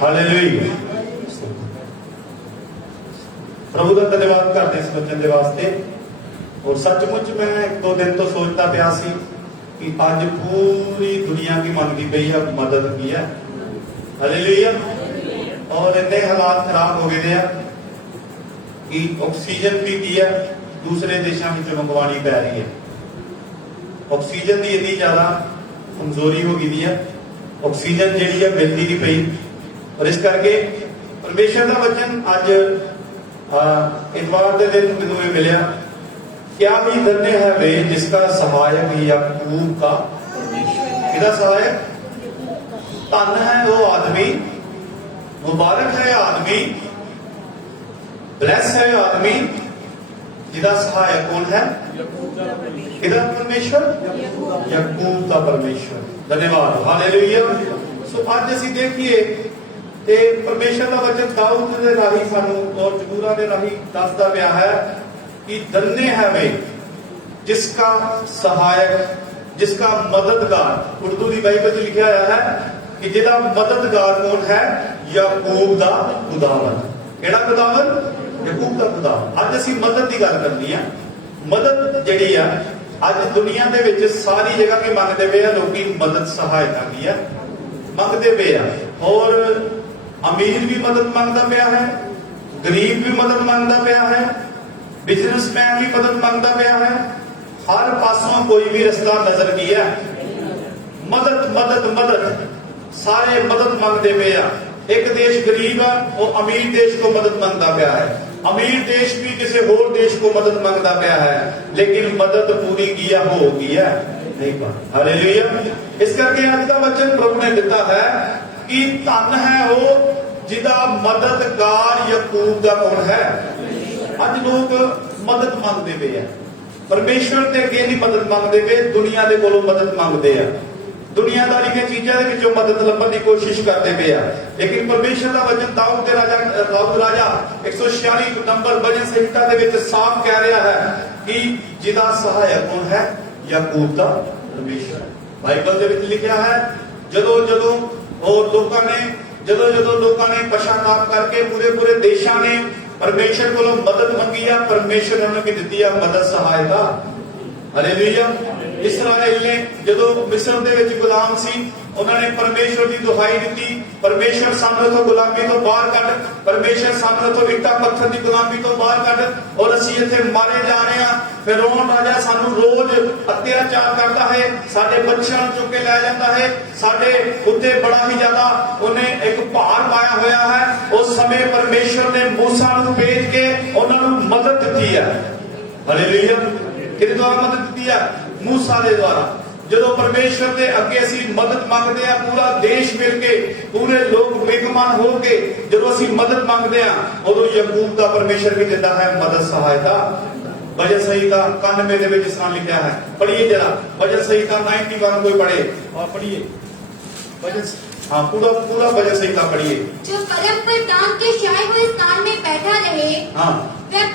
Hallelujah. प्रभु का धन्यवाद करते इस वचन के वास्ते। और सचमुच मैं एक दो दिन तो सोचता पाया सी कि आज पूरी दुनिया की मंगती पई है मदद की है। हालेलुया। और इतने हालात खराब हो गए हैं कि ऑक्सीजन भी की है दूसरे देशों में मंगवानी पै रही है। ऑक्सीजन की इतनी ज्यादा कमजोरी हो गई है, ऑक्सीजन जी है मिलती नहीं पई। और इस करके परमेश्वर का वचन अज इतवार के दिन मैनू मिलिया, क्या भी धन्य है वे जिसका सहायक याकूब का किहदा सहायक, धन है वो आदमी, मुबारक है आदमी, ब्लेस है आदमी जिसका सहायक कौन है, किहदा परमेश्वर, याकूब का परमेश्वर। धन्यवाद। हालेलुया। सो आज असीं देखिए ते परमेश्वर का वचन दाऊद के राही सानू और जबूरा के राही दसदा पिया है कि धन्य है वे जिसका सहायक, जिसका मददगार। उर्दू की बाइबल में लिखा हुआ है कि जिसका मददगार कौन है, याकूब का खुदावन। केड़ा खुदावन, याकूब का खुदावन। आज असीं मदद की गल करनी है। मदद जिहड़ी आ अज दुनिया दे विच सारी जगह की मंगते पे आ लोग, मदद सहायता की है मंगते पे आ। और अमीर भी मदद मांगता पाया है, गरीब भी मदद मांगता पाया है, बिजनेसमैन भी मदद मांगता पाया है। हर पासों कोई भी रास्ता नजर किया, मदद मदद मदद, सारे मदद मांगते पे आ। एक देश गरीब है वो अमीर देश को मदद मांगता पाया है, अमीर देश भी किसी होर देश को मदद मांगता पाया है, लेकिन मदद पूरी किया हो गया नहीं पा। हालेलुया। इस करके आज का वचन प्रभु ने दिता है कि धन है वो जिसका मददगार याकूब का कौन है। आज लोग मदद मांगते पे है, परमेश्वर के अगे नहीं मदद मांगते पे, दुनिया के कोलों मदद मांगते हैं, दुनियादारी की चीजों के विचों मदद लभन की कोशिश करते पे है। लेकिन परमेश्वर का वचन दाऊद राजा 146 नंबर भजन संहिता के विच साफ कह रहा है कि जिसका सहायक कौन है, याकूब का परमेश्वर। बाइबल के विच लिखा है जदों जदों और लोगों ने पश्चाताप करके पूरे पूरे देशों ने परमेश्वर को मदद मंगी है, परमेश्वर ने उन्हें दी है मदद सहायता। हालेलुया। इस्राएल ने जदों मिस्र दे विच गुलाम सी, उन्होंने परमेश्वर की दुहाई दी, परमेश्वर सानू तो गुलामी तो बाहर कढ़, परमेश्वर सानू तो इट्टा पत्थर की गुलामी तो बाहर कढ़, और असीं इत्थे मारे जा रहे हैं। फिरौन राजा सानू रोज अत्याचार करता है, साडे बच्चों चुक के लै जाता है, साडे उत्ते बड़ा ही ज्यादा उन्हें एक भार पाया होया है। उस समय परमेश्वर ने मूसा नूं भेज के उन्होंने मदद दी है। हालेलुया। किहदे द्वारा मदद दी है, मूसा के द्वारा। जदों परमेश्वर के अगे असीं मदद मांगते हैं, पूरा देश मिल के, पूरे लोग बेगमान हो के जदों असीं मदद मांगते हैं, उदों याकूब का परमेश्वर भी दिंदा है मदद सहायता। भजन संहिता 91 के इस तरह लिखा है, पढ़िए जरा भजन संहिता 91 कोई पढ़े और पढ़िए भजन, हाँ पूरा पूरा भजन संहिता पढ़िए। जो पलंग पर टांग के छाए हुए स्थान में बैठा रहे, हाँ वह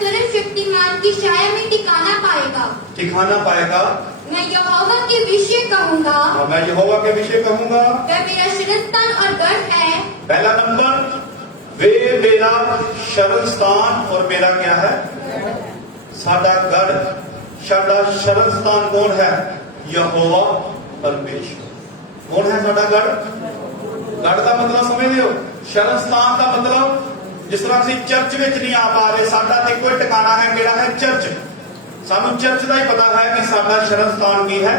सर्वशक्तिमान की छाया में ठिकाना पाएगा। मैं यहोवा के विषय कहूंगा, मैं यहोवा के विषय कहूंगा, वह मेरा शरणस्थान और गढ़ है। पहला नंबर, वे मेरा शरणस्थान और मेरा क्या है, साडा गढ़। साडा शरणस्थान कौन है, यहोवा परमेश्वर। कौन है साडा गढ़? गढ़ का मतलब समझते हो, शरणस्थान का मतलब जिस तरह असीं चर्च में नहीं आ पा रहे, साडा इक्को ठिकाना है, केड़ा है, चर्च। सानू चर्च का ही पता है कि साडा शरण स्थान की है,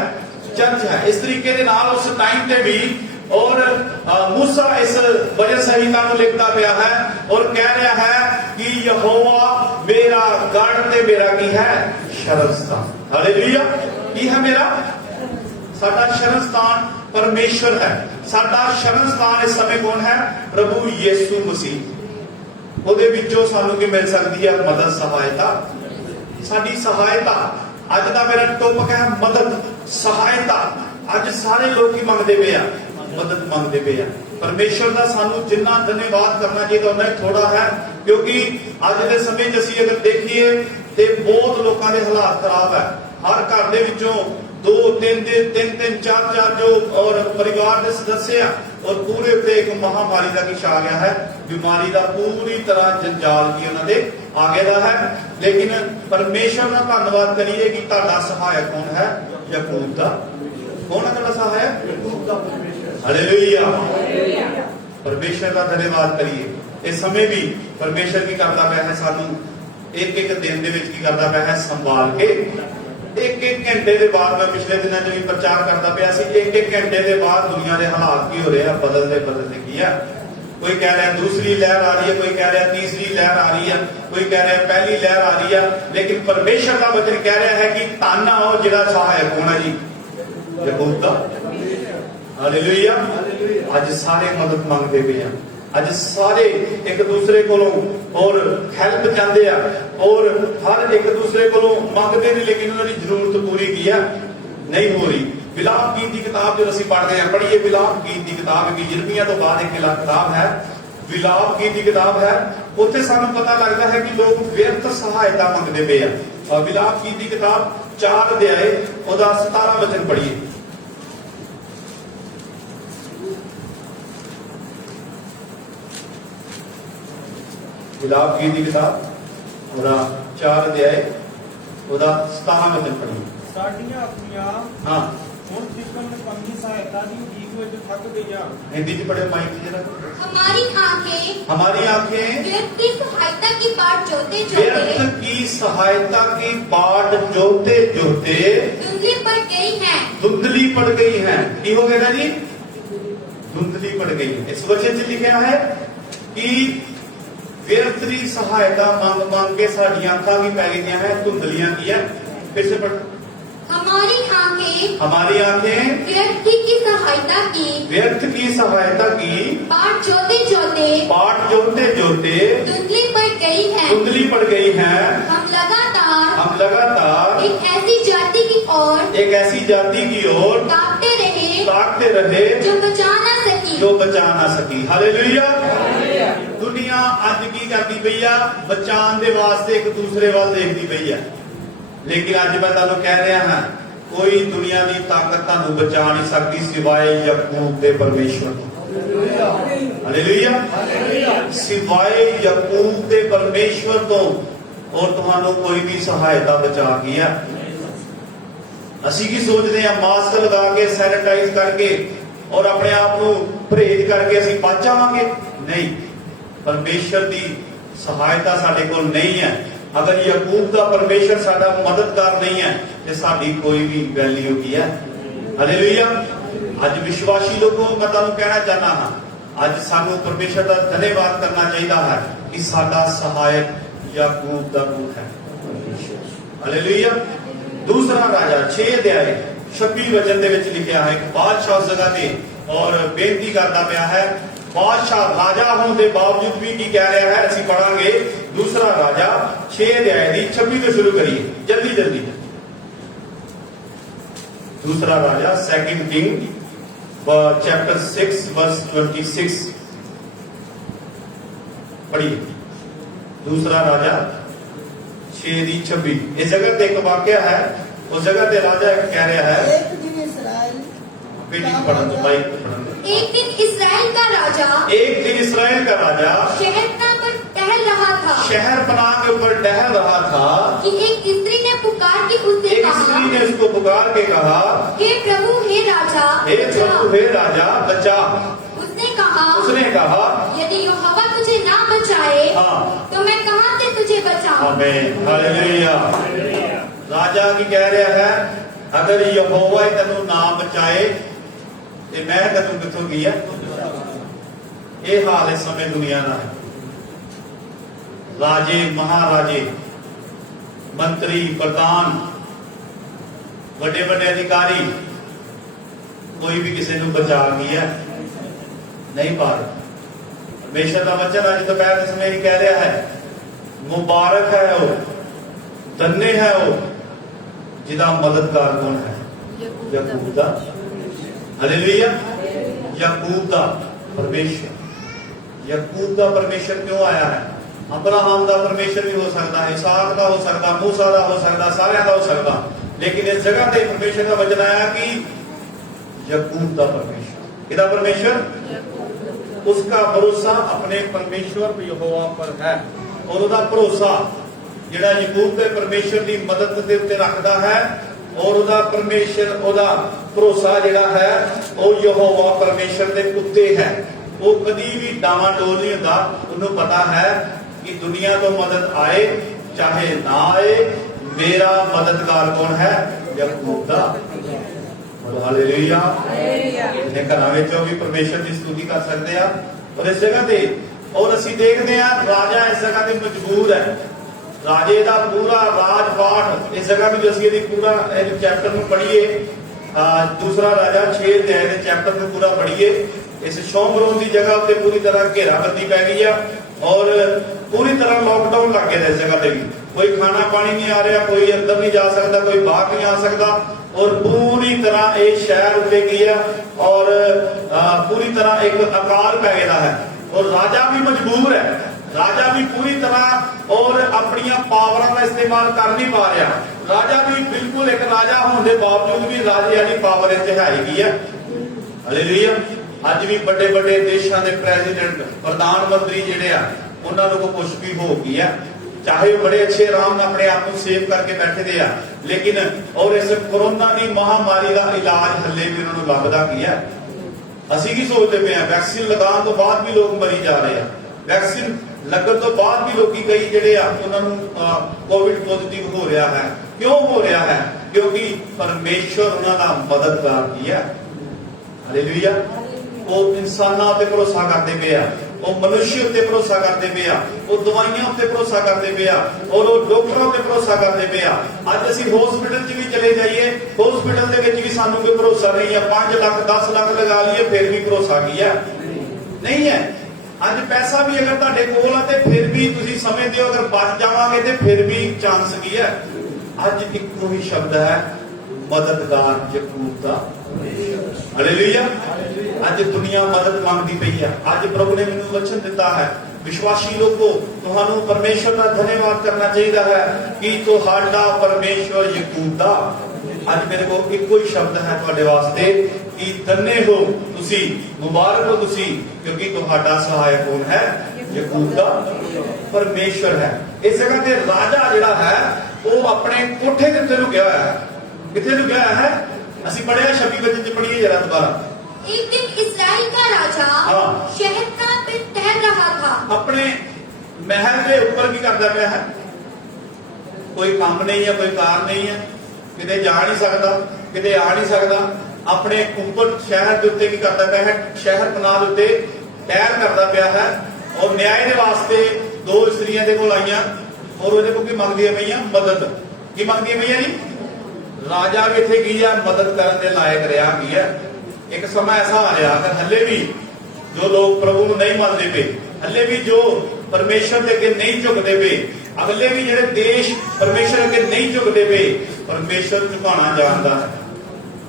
चर्च है। इस तरीके के नाल उस टाइम पे भी और मूसा इस भजन संहिता को लिखता पाया है और कह रहा है कि यहोवा मेरा गढ़ ते मेरा की है, शरण स्थान। हालेलुया। की है मेरा, साडा शरण स्थान परमेश्वर है। साडा शरण स्थान इस समय कौन है, प्रभु यीशु मसीह। ਉਹਦੇ ਵਿੱਚੋਂ ਸਾਨੂੰ ਕੀ ਮਿਲ ਸਕਦੀ ਹੈ, मदद सहायता। साडी सहायता अज का मेरा टॉपिक है, मदद सहायता। अज सारे लोग की मंगते पे आ, मदद मंगते पे आ। परमेश्वर का सानू जिन्ना धन्यवाद करना चाहिए उन्ना ही थोड़ा है, क्योंकि अज के समय असीं अगर देखिए तो बहुत लोगों के हालात खराब है। हर घर दे विचों दो तीन चार जो और परिवार के सदस्य ਔਰ ਪੂਰੇ ਉੱਤੇ ਇੱਕ ਮਹਾਮਾਰੀ ਦਾ ਕੀ ਛਾ ਗਿਆ ਹੈ, ਬਿਮਾਰੀ ਦਾ ਪੂਰੀ ਤਰ੍ਹਾਂ ਜੰਜਾਲ ਕੀ ਉਹਨਾਂ ਦੇ ਆ ਗਿਆ ਦਾ ਹੈ। ਲੇਕਿਨ ਪਰਮੇਸ਼ਰ ਦਾ ਧੰਨਵਾਦ ਕਰੀਏ ਕਿ ਤੁਹਾਡਾ ਸਹਾਇਕ ਕੌਣ ਹੈ, ਯਾਕੂਬ ਦਾ। ਕੌਣ ਹੈ ਤੁਹਾਡਾ ਸਹਾਇਕ? ਯਾਕੂਬ ਦਾ ਪਰਮੇਸ਼ਰ। ਹਾਲੇਲੂਇਆ। ਪਰਮੇਸ਼ਰ ਦਾ ਧੰਨਵਾਦ ਕਰੀਏ। ਇਸ ਸਮੇਂ ਵੀ ਪਰਮੇਸ਼ਰ ਕੀ ਕਰਦਾ ਪਿਆ ਹੈ, ਸਾਨੂੰ ਇੱਕ ਇੱਕ ਦਿਨ ਦੇ ਵਿੱਚ ਕੀ ਕਰਦਾ ਪਿਆ ਹੈ, ਸੰਭਾਲ ਕੇ। ਇੱਕ ਇੱਕ ਘੰਟੇ ਦੇ ਬਾਅਦ, ਮੈਂ ਪਿਛਲੇ ਦਿਨਾਂ 'ਚ ਵੀ ਪ੍ਰਚਾਰ ਕਰਦਾ ਪਿਆ ਸੀ, ਇੱਕ ਇੱਕ ਘੰਟੇ ਦੇ ਬਾਅਦ ਦੁਨੀਆ ਦੇ ਹਾਲਾਤ ਕੀ ਹੋ ਰਹੇ ਆ, ਬਦਲਦੇ ਕੀ ਆ। ਕੋਈ ਕਹਿ ਰਿਹਾ ਦੂਸਰੀ ਲਹਿਰ ਆ ਰਹੀ ਹੈ, ਕੋਈ ਕਹਿ ਰਿਹਾ ਤੀਸਰੀ ਲਹਿਰ ਆ ਰਹੀ ਹੈ, ਕੋਈ ਕਹਿ ਰਿਹਾ ਪਹਿਲੀ ਲਹਿਰ ਆ ਰਹੀ ਹੈ। ਲੇਕਿਨ ਪਰਮੇਸ਼ਰ ਦਾ ਵਚਨ ਕਹਿ ਰਿਹਾ ਹੈ ਕਿ ਧੰਨ ਆ ਉਹ ਜਿਹੜਾ ਸਹਾਇਕ ਹੋਣਾ ਜੀ, ਯਾਕੂਬ ਦਾ। ਹਾਲੇਲੂਇਆ। ਅੱਜ ਸਾਰੇ ਮਦਦ ਮੰਗਦੇ ਪਏ ਆ, ਅੱਜ ਸਾਰੇ ਇੱਕ ਦੂਸਰੇ ਕੋਲੋਂ ਔਰ ਹੈਲਪ ਚਾਹੁੰਦੇ ਆ, ਔਰ ਹਰ ਇੱਕ ਦੂਸਰੇ ਕੋਲੋਂ ਮੰਗਦੇ ਨੇ, ਲੇਕਿਨ ਉਹਨਾਂ ਦੀ ਜ਼ਰੂਰਤ ਪੂਰੀ ਕੀ ਆ, ਨਹੀਂ ਹੋ ਰਹੀ। ਵਿਲਾਪ ਗੀਤ ਦੀ ਕਿਤਾਬ ਜਦੋਂ ਅਸੀਂ ਪੜ੍ਹਦੇ ਹਾਂ, ਪੜ੍ਹੀਏ ਵਿਲਾਪ ਗੀਤ ਦੀ ਕਿਤਾਬ, ਕਿ ਯਿਰਮੀਆ ਤੋਂ ਬਾਅਦ ਇੱਕ ਕਿਤਾਬ ਹੈ, ਵਿਲਾਪ ਗੀਤ ਦੀ ਕਿਤਾਬ ਹੈ। ਉੱਥੇ ਸਾਨੂੰ ਪਤਾ ਲੱਗਦਾ ਹੈ ਕਿ ਲੋਕ ਵਿਅਰਥ ਸਹਾਇਤਾ ਮੰਗਦੇ ਪਏ ਆ। ਵਿਲਾਪ ਗੀਤ ਦੀ ਕਿਤਾਬ 4 ਅਧਿਆਏ ਉਹਦਾ 17 ਵਚਨ ਪੜ੍ਹੀਏ। ਵਿਲਾਪ ਗੀਤ ਦੀ ਕਿਤਾਬ ਉਹਦਾ 4 ਅਧਿਆਏ ਉਹਦਾ 17 ਵਚਨ ਪੜ੍ਹੀਏ। ਸਾਡੀਆਂ ਆਪਣੀਆਂ ਹਾਂ, ਹੁਣ ਤਿੱਕਣ ਪੰਗੀ ਸਹਾਇਤਾ ਦੀ ਉਡੀਕ ਵਿੱਚ ਥੱਕ ਗਈਆਂ। हिंदी में पढ़े माइक जरा। हमारी आंखें हमारी आंखें व्यर्थ की सहायता की बाट जोते व्यर्थ जोते की सहायता की बाट जोते जोते धुंधली पड़ गई हैं। धुंधली पड़ गई है। की हो गया ना जी, धुंधली पड़ गई है। इस वचन से लिखा है कि व्यर्थ की सहायता मांग मांग के साड़ी आंखा की पै गई है, धुंधलियां की है। फिर से पढ़। हमारी आंखें व्यर्थ की सहायता की व्यर्थ की सहायता की बाट जोते जोते बाट जोते जोते धुंधली पड़ गई हैं। धुंधली पड़ गई है। हम लगातार एक ऐसी जाति की ओर ताकते रहे जो बचा ना सकी। हालेलुया। दुनिया अज की करती पई आ, बचाने दे वास्ते एक दूसरे वाल देखती पई है। लेकिन अज मैं तुहानू कह रहा हाँ, कोई दुनिया की ताकत तुहानू बचा नहीं सकती सिवाय याकूब दे परमेश्वर तो। हालेलुया। सिवाय याकूब दे परमेश्वर तो और तुहानू कोई भी सहायता बचा गया। असी की सोचते हैं मास्क लगा के सैनिटाइज करके और अपने आप को परहेज करके असी बच जावांगे, नहीं। परमेश्वर की सहायता साडे कोल नहीं है। अगर याकूब का परमेश्वर साडा मददगार नहीं है तो साडी कोई भी वैल्यू की है। हालेलुया। आज विश्वासी लोगों मैं तुहानू कहना चाहना हाँ, आज सानू परमेश्वर का धन्यवाद करना चाहिए है कि साडा सहायक याकूब का रूप है। हालेलुया। दूसरा राजा 6 अध्याय 26 वचन दे विच लिखिया है, बादशाह उस जगह ते और बेनती करता पिया है। बादशाह राजा होने के बावजूद भी की कह रहा है, असी पढ़ांगे दूसरा राजा 6 अध्याय की 26 तो शुरू करिए जल्दी जल्दी। दूसरा राजा 2 किंग चैप्टर 6 वर्स 26 पढ़िए। दूसरा राजा 6 की 26। इस जगह ते एक वाक्य है, उस जगह ते राजा कह रहा है, एक दिन इसराइल एक दिन इसराइल का राजा शहरपनाह पर टहल रहा था। शहरपनाह के ऊपर टहल रहा था कि एक स्त्री ने पुकार के उससे एक कहा, स्त्री ने उसको पुकार के कहा, हे प्रभु हे राजा बचा। उसने कहा यदि यहोवा तुझे ना बचाए हाँ, तो मैं कहां से तुझे बचाऊं। आमीन। हालेलुया। राजा की कह रहा है, अगर यहोवा तेनू ना बचाए तो मैं तेनू किथों गया। ये हाल इस समय दुनिया का है। राजे महाराजे मंत्री प्रधान बड़े बड़े अधिकारी कोई भी किसी को बचा गया नहीं पा रहे। परमेश्वर का वचन आज दोपहर के समय ही कह रहा है, मुबारक है वो, धन्य है वो जिदा मददगार कौन है, याकूब दा। हालेलुया। याकूब दा परमेश्वर। याकूब दा परमेश्वर क्यों आया है? अब्राहम दा परमेश्वर भी हो सकता है, इसहाक दा हो सकता, मूसा दा हो सकता, सारियां दा हो सकता, लेकिन इस जगह पे परमेश्वर का वचन आया कि याकूब दा परमेश्वर। किदा परमेश्वर? उसका भरोसा अपने परमेश्वर यहोवा पर है। और ਉਹਦਾ ਭਰੋਸਾ ਜਿਹੜਾ ਯਾਕੂਬ ਦੇ ਪਰਮੇਸ਼ਰ ਦੀ ਮਦਦ ਦੇ ਉੱਤੇ ਰੱਖਦਾ ਹੈ, ਔਰ ਉਹਦਾ ਪਰਮੇਸ਼ਰ, ਉਹਦਾ ਭਰੋਸਾ ਜਿਹੜਾ ਹੈ ਉਹ ਯਹੋਵਾ ਪਰਮੇਸ਼ਰ ਦੇ ਉੱਤੇ ਹੈ। ਉਹ ਕਦੀ ਵੀ ਡਾਵਾਂਡੋਲ ਨਹੀਂ ਹੁੰਦਾ। ਉਹਨੂੰ ਪਤਾ ਹੈ ਕਿ ਦੁਨੀਆ ਤੋਂ ਮਦਦ ਆਏ ਚਾਹੇ ਨਾ ਆਏ, ਮੇਰਾ ਮਦਦਗਾਰ ਕੌਣ ਹੈ? ਯਾਕੂਬ ਦਾ। ਹਾਲੇਲੂਇਆ। ਇਹ ਘਰਾਂ ਵਿੱਚੋਂ ਵੀ ਪਰਮੇਸ਼ਰ ਦੀ ਸਤੁਤੀ ਕਰ ਸਕਦੇ ਆ। ਔਰ ਇਸ ਜਗ੍ਹਾ ਤੇ ਔਰ ਅਸੀਂ ਦੇਖਦੇ ਆ ਰਾਜਾ ਇਸ ਜਗ੍ਹਾ ਤੇ ਮਜਬੂਰ ਹੈ। ਰਾਜੇ ਦਾ ਪੂਰਾ ਰਾਜ ਪਾਠ ਇਸ ਜਗ੍ਹਾ ਵਿੱਚ ਅਸੀਂ ਇਹਦੀ ਪੂਰਾ ਇਹ ਚੈਪਟਰ ਨੂੰ ਪੜ੍ਹੀਏ, ਦੂਸਰਾ ਰਾਜਾ 6 ਅਧਿਆਇ ਦੇ ਚੈਪਟਰ ਨੂੰ ਪੂਰਾ ਪੜ੍ਹੀਏ। ਇਸ ਸ਼ੋਮਰੋਨ ਦੀ ਜਗ੍ਹਾ ਉੱਤੇ ਪੂਰੀ ਤਰ੍ਹਾਂ ਘੇਰਾਬੰਦੀ ਪੈ ਗਈ ਆ ਔਰ ਪੂਰੀ ਤਰ੍ਹਾਂ ਲੋਕਡਾਊਨ ਲੱਗ ਗਿਆ ਇਸ ਜਗ੍ਹਾ ਤੇ ਵੀ। ਕੋਈ ਖਾਣਾ ਪਾਣੀ ਨਹੀਂ ਆ ਰਿਹਾ, ਕੋਈ ਅੰਦਰ ਨਹੀਂ ਜਾ ਸਕਦਾ, ਕੋਈ ਬਾਹਰ ਨਹੀਂ ਆ ਸਕਦਾ। और पूरी तरह ये शहर उठे गई है और पूरी तरह एक अकाल पै गया है। और राजा भी मजबूर है, राजा भी पूरी तरह और अपनी पावर का इस्तेमाल कर नहीं पा रहा। राजा भी बिल्कुल एक राजा होने के बावजूद भी राजे वाली पावर इतने है है। हालेलुया। अज भी बड़े बड़े देशों के प्रेसिडेंट, प्रधानमंत्री जिहड़े आ उन्होंने को कुछ भी हो गई है, चाहे वो बड़े अच्छे आराम में अपने आप को सेव करके बैठे दे, लेकिन और इस कोरोना की महामारी का इलाज हले भी उन्होंने लगता की है। असं की सोचते पे हैं, वैक्सीन लगाने तो बाद भी लोग मरी जा रहे हैं, वैक्सीन लगन तो बाद भी लोग कई जिहड़े उन्होंने कोविड पॉजिटिव हो रहा है। क्यों हो रहा है? क्योंकि परमेश्वर उन्होंने मददगार की है। हालेलुया। वो इंसानों पर भरोसा करते पे आ, वो मनुष्य उत्ते भरोसा करते पे आ, वो दवाइयां उत्ते भरोसा करते पे आ और वो डॉक्टरों उत्ते भरोसा करते पे आ। अज असीं हॉस्पिटल च भी चले जाइए, हॉस्पिटल दे विच भी सानू कोई भरोसा नहीं है। 5 लाख 10 लाख लगा लिए फिर भी भरोसा की है नहीं है। अज पैसा भी अगर तुहाडे कोल है ते फिर भी तुसीं समझदे हो अगर बच जावांगे ते फिर भी चांस की है। अज इक्को ही शब्द है, मददगार याकूब दा। हालेलुया। अज दुनिया मदद मांगती पई है। अज प्रभु ने मैनूं वचन दिता है, विश्वासी लोगों तुहानूं परमेश्वर का धन्यवाद करना चाहिए है कि तुहाडा परमेश्वर याकूब दा। अज मेरे को इक्को ही शब्द है तुहाडे वास्ते कि धन्य हो तुसी, मुबारक हो तुसी, क्योंकि तुहाडा सहायक कौन है? याकूब दा परमेश्वर है। इस जगह ते राजा जिहड़ा है वो अपने कोठे दे उत्ते लुकिया होया है। किथे लुकिया होया है? ਅਸੀਂ पढ़िया 26 वचन च पढ़िए जरा दोबारा। एक दिन इस्राएल का राजा शहरता पे टहल रहा था। अपने महल के ऊपर की करता पाया है? कोई काम नहीं है, कोई कार नहीं है, किते जा नहीं सकता, किते आ नहीं सकता। अपने ऊपर शहर के उत्ते की करता पाया है? शहर कनाल उत्ते टहल करता पाया है। और न्याय के वास्ते 2 स्त्रियां दे कोल आईयां और ਉਹਦੇ ਕੋਲ ਕੀ ਮੰਗਦੀਆਂ ਪਈਆਂ? मदद। की ਮੰਗਦੀਆਂ ਪਈਆਂ जी? राजा भी इतने की है, मदद करने के लायक रहा की है। एक समय ऐसा आ रहा अगर हले भी जो लोग प्रभु को नहीं मानते पे, हले भी जो परमेश्वर के अगे नहीं झुकते पे, अगले भी जो देश परमेश्वर अगे नहीं झुकते पे, परमेश्वर झुकाना जानता है।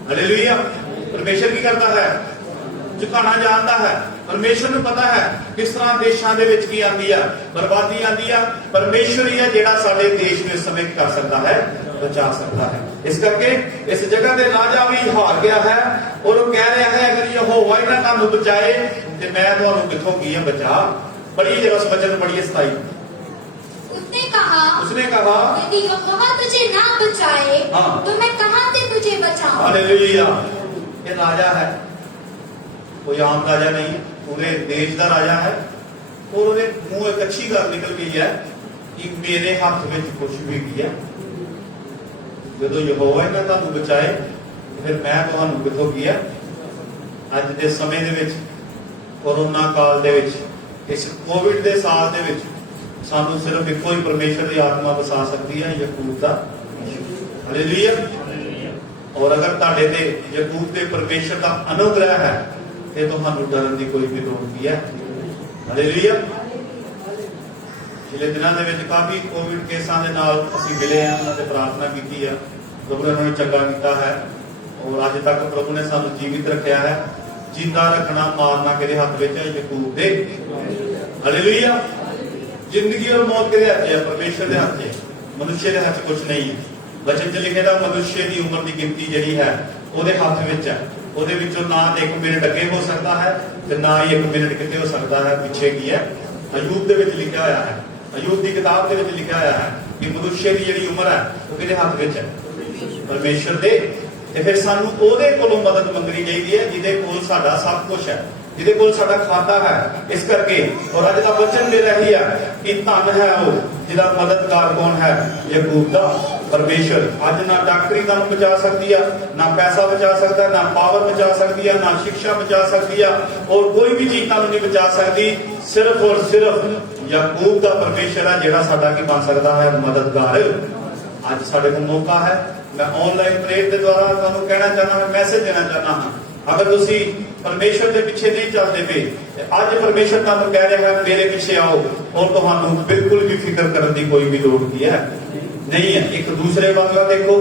हालेलुया। परमेश्वर की करता है? झुकाना जानता है। परमेश्वर को पता है किस तरह देशों के विच की आती है, बर्बादी आती है। परमेश्वर ही है जिहड़ा साडे देश में इस समय कर सकता है, बचा सकता है। इस करके इस जगह पे राजा भी हार गया है और वो कह रहा है अगर यहोवा ही ना तुहानूं बचाए तो मैं तुहानूं कित्थों की है बचा। बड़ी जरा उस वचन पढ़िए 27। उसने कहा यदि यहोवा तुझे ना बचाए तो मैं कहां से तुझे बचाऊं। हालेलुया। ये राजा है, कोई आम राजा नहीं, पूरे देश का राजा है। और ਉਹਦੇ ਮੂੰਹ एक अच्छी गल निकल गई है कि मेरे हाथ में कुछ भी किया जो यहोवा ने तुहानूं बचाए फिर मैं तुहानूं कित्थों किया। अज के समय दे विच कोरोना काल दे विच इस कोविड के साल दे विच सानूं सिर्फ इक्को ही परमेश्वर की आत्मा बसा सकती है, याकूब दा। हालेलुया। और अगर तुहाडे ते याकूब दे परमेश्वर का अनुग्रह है तो तुहानूं डरन की कोई भी लोड़ नहीं है। हालेलुया। पिछले दिनों के काफी कोविड केसां दे नाल असीं मिले हैं, उन्होंने प्रार्थना की है, प्रभु ने उन्होंने चंगा किया है और अज तक प्रभु ने सानूं जीवित रखा है। जिंदा रखना मारना किहदे हथ विच है? याकूब दे। हालेलुया। जिंदगी और मौत किहदे हथ है? परमेश्वर के हथ है, मनुष्य के हथ कुछ नहीं है। वचन च लिखे दा मनुष्य की उम्र की गिनती जिहड़ी है उहदे हथ विच है। ਉਹਦੇ ਵਿੱਚੋਂ ਨਾ ਤੇ 1 ਮਿੰਟ ਅੱਗੇ ਹੋ ਸਕਦਾ ਹੈ ਤੇ ਨਾ ਹੀ 1 ਮਿੰਟ ਕਿਤੇ ਹੋ ਸਕਦਾ ਹੈ। ਪਿੱਛੇ ਕੀ ਹੈ, ਅਯੂਬ ਦੇ ਵਿੱਚ ਲਿਖਿਆ ਹੋਇਆ ਹੈ, ਅਯੂਬ ਦੀ ਕਿਤਾਬ ਦੇ ਵਿੱਚ ਲਿਖਿਆ ਹੋਇਆ ਹੈ ਕਿ ਮਨੁੱਖੇ ਦੀ ਜਿਹੜੀ ਉਮਰ ਹੈ ਉਹ ਕਿਹਦੇ ਹੱਥ ਵਿੱਚ ਹੈ, ਪਰਮੇਸ਼ਰ ਦੇ। ਤੇ ਫਿਰ ਸਾਨੂੰ ਉਹਦੇ ਕੋਲੋਂ ਮਦਦ ਮੰਗਣੀ ਚਾਹੀਦੀ ਹੈ ਜਿਹਦੇ ਕੋਲ ਸਾਡਾ ਸਭ ਕੁਝ ਹੈ, ਜਿਹਦੇ ਕੋਲ ਸਾਡਾ ਖਾਤਾ ਹੈ। ਇਸ ਕਰਕੇ ਔਰ ਅੱਜ ਦਾ ਵਚਨ ਦੇ ਰਹੀ ਹੈ ਕਿ ਧੰਨ ਹੈ ਉਹ ਜਿਹਦਾ ਮਦਦਗਾਰ ਕੌਣ ਹੈ, ਯਾਕੂਬ ਦਾ ਪਰਮੇਸ਼ਰ। ਅੱਜ ਨਾ ਡਾਕਟਰੀ ਤੁਹਾਨੂੰ ਬਚਾ ਸਕਦੀ ਆ, ਨਾ ਪੈਸਾ ਬਚਾ ਸਕਦਾ, ਨਾ ਪਾਵਰ ਬਚਾ ਸਕਦੀ ਆ, ਨਾ ਸਿੱਖਿਆ ਬਚਾ ਸਕਦੀ ਆ, ਔਰ ਕੋਈ ਵੀ ਚੀਜ਼ ਤੁਹਾਨੂੰ ਨਹੀਂ ਬਚਾ ਸਕਦੀ। ਸਿਰਫ ਔਰ ਸਿਰਫ ਯਾਕੂਬ ਦਾ ਪਰਮੇਸ਼ਰ ਹੈ ਜਿਹੜਾ ਸਾਡਾ ਕੀ ਬਣ ਸਕਦਾ ਹੈ, ਮਦਦਗਾਰ। ਅੱਜ ਸਾਡੇ ਕੋਲ ਮੌਕਾ ਹੈ। ਮੈਂ ਆਨਲਾਈਨ ਪ੍ਰੇਅਰ ਦੇ ਦੁਆਰਾ ਤੁਹਾਨੂੰ ਕਹਿਣਾ ਚਾਹਨਾ, ਮੈਂ ਮੈਸੇਜ ਦੇਣਾ ਚਾਹਨਾ ਹਾਂ, ਅਗਰ ਤੁਸੀਂ ਪਰਮੇਸ਼ਰ ਦੇ ਪਿੱਛੇ ਨਹੀਂ ਚੱਲਦੇ ਪਏ ਤੇ ਅੱਜ ਪਰਮੇਸ਼ਰ ਤੁਹਾਨੂੰ ਕਹਿ ਰਿਹਾ ਹੈ ਮੇਰੇ ਪਿੱਛੇ ਆਓ, ਔਰ ਤੁਹਾਨੂੰ ਬਿਲਕੁਲ ਵੀ ਫਿਕਰ ਕਰਨ ਦੀ ਕੋਈ ਵੀ ਲੋੜ ਨਹੀਂ ਹੈ। ਇੱਕ ਦੂਸਰੇ ਵਾਂਗਾ ਦੇਖੋ,